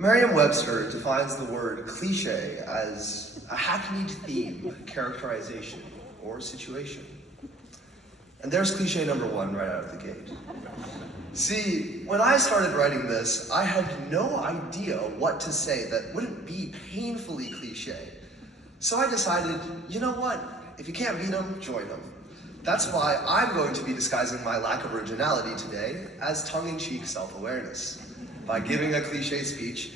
Merriam-Webster defines the word cliché as a hackneyed theme, characterization, or situation. And there's cliché number one right out of the gate. See, when I started writing this, I had no idea what to say that wouldn't be painfully cliché. So I decided, you know what? If you can't beat them, join them. That's why I'm going to be disguising my lack of originality today as tongue-in-cheek self-awareness by giving a cliché speech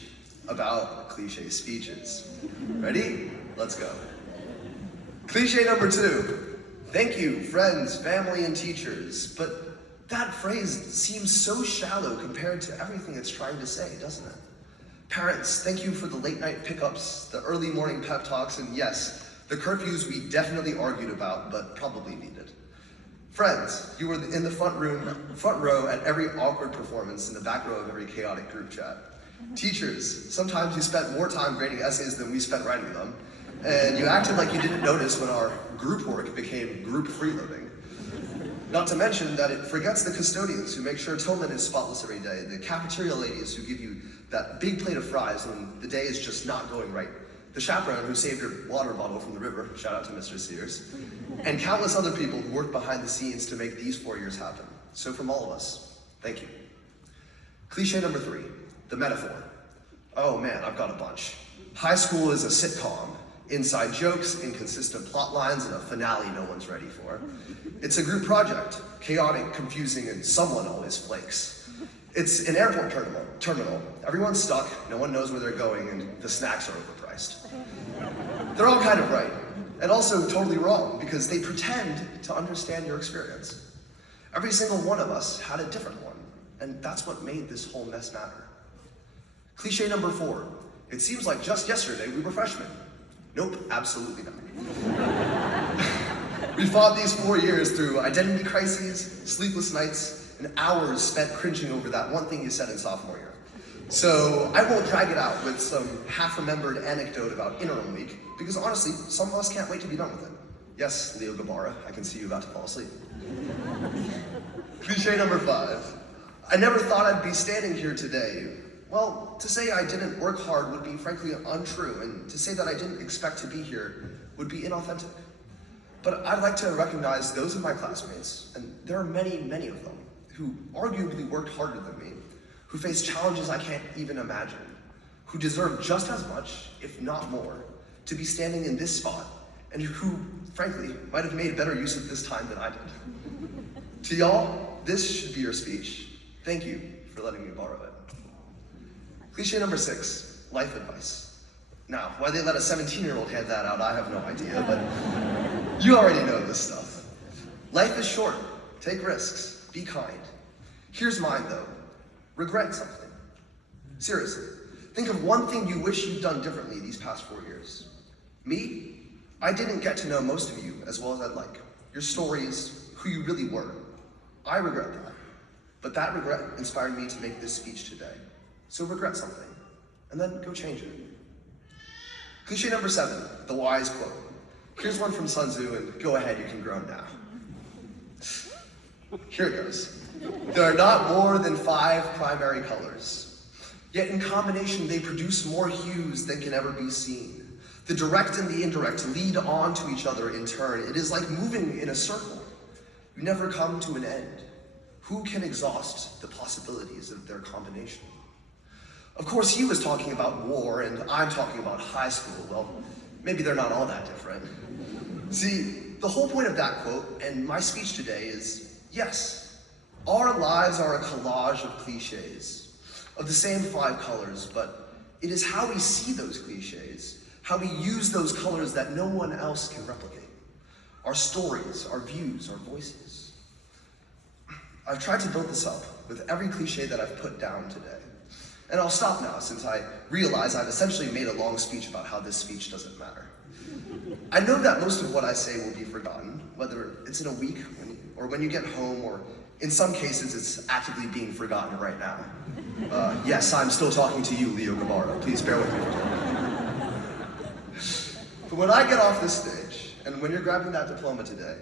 about cliché speeches. Ready? Let's go. Cliché number two. Thank you, friends, family, and teachers. But that phrase seems so shallow compared to everything it's trying to say, doesn't it? Parents, thank you for the late night pickups, the early morning pep talks, and yes, the curfews we definitely argued about, but probably needed. Friends, you were in the front row at every awkward performance, in the back row of every chaotic group chat. Teachers, sometimes you spent more time grading essays than we spent writing them, and you acted like you didn't notice when our group work became group freeloading. Not to mention that it forgets the custodians who make sure Tillman is spotless every day, the cafeteria ladies who give you that big plate of fries when the day is just not going right, the chaperone who saved your water bottle from the river, shout out to Mr. Sears, and countless other people who worked behind the scenes to make these 4 years happen. So from all of us, thank you. Cliché number three, the metaphor. Oh man, I've got a bunch. High school is a sitcom. Inside jokes, inconsistent plot lines, and a finale no one's ready for. It's a group project, chaotic, confusing, and someone always flakes. It's an airport terminal. Everyone's stuck, no one knows where they're going, and the snacks are overpriced. They're all kind of right, and also totally wrong, because they pretend to understand your experience. Every single one of us had a different one, and that's what made this whole mess matter. Cliché number four. It seems like just yesterday we were freshmen. Nope, absolutely not. We fought these 4 years through identity crises, sleepless nights, and hours spent cringing over that one thing you said in sophomore year. So I won't drag it out with some half-remembered anecdote about interim week, because honestly, some of us can't wait to be done with it. Yes, Leo Gabara, I can see you about to fall asleep. Cliché number five. I never thought I'd be standing here today. Well, to say I didn't work hard would be frankly untrue, and to say that I didn't expect to be here would be inauthentic. But I'd like to recognize those of my classmates, and there are many, many of them, who arguably worked harder than me, who faced challenges I can't even imagine, who deserve just as much, if not more, to be standing in this spot, and who, frankly, might have made better use of this time than I did. To y'all, this should be your speech. Thank you for letting me borrow it. Cliché number six, life advice. Now, why they let a 17-year-old hand that out, I have no idea, but you already know this stuff. Life is short, take risks, be kind. Here's mine though, regret something. Seriously, think of one thing you wish you'd done differently these past 4 years. Me, I didn't get to know most of you as well as I'd like. Your stories, who you really were. I regret that, but that regret inspired me to make this speech today. So regret something, and then go change it. Cliché number seven, the wise quote. Here's one from Sun Tzu, and go ahead, you can groan now. Here it goes. There are not more than 5 primary colors, yet in combination they produce more hues than can ever be seen. The direct and the indirect lead on to each other in turn. It is like moving in a circle. You never come to an end. Who can exhaust the possibilities of their combination? Of course, he was talking about war, and I'm talking about high school. Well, maybe they're not all that different. See, the whole point of that quote and my speech today is, yes, our lives are a collage of cliches, of the same 5 colors, but it is how we see those cliches, how we use those colors that no one else can replicate. Our stories, our views, our voices. I've tried to build this up with every cliche that I've put down today. And I'll stop now since I realize I've essentially made a long speech about how this speech doesn't matter. I know that most of what I say will be forgotten, whether it's in a week or when you get home, or in some cases it's actively being forgotten right now. Yes, I'm still talking to you, Leo Gabara. Please bear with me for a moment. But when I get off this stage, and when you're grabbing that diploma today,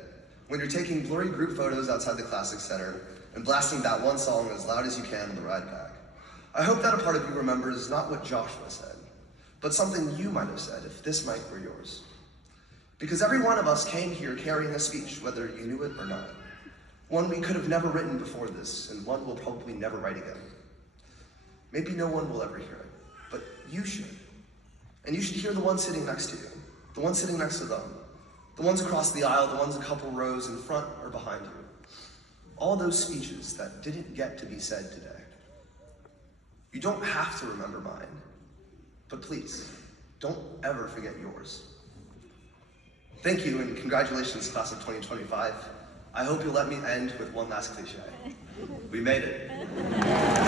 when you're taking blurry group photos outside the Classic Center and blasting that one song as loud as you can on the ride back, I hope that a part of you remembers not what Joshua said, but something you might have said if this mic were yours. Because every one of us came here carrying a speech, whether you knew it or not. One we could have never written before this, and one we'll probably never write again. Maybe no one will ever hear it, but you should. And you should hear the one sitting next to you, the one sitting next to them, the ones across the aisle, the ones a couple rows in front or behind you. All those speeches that didn't get to be said today. You don't have to remember mine, but please, don't ever forget yours. Thank you, and congratulations, class of 2025. I hope you'll let me end with one last cliche. We made it.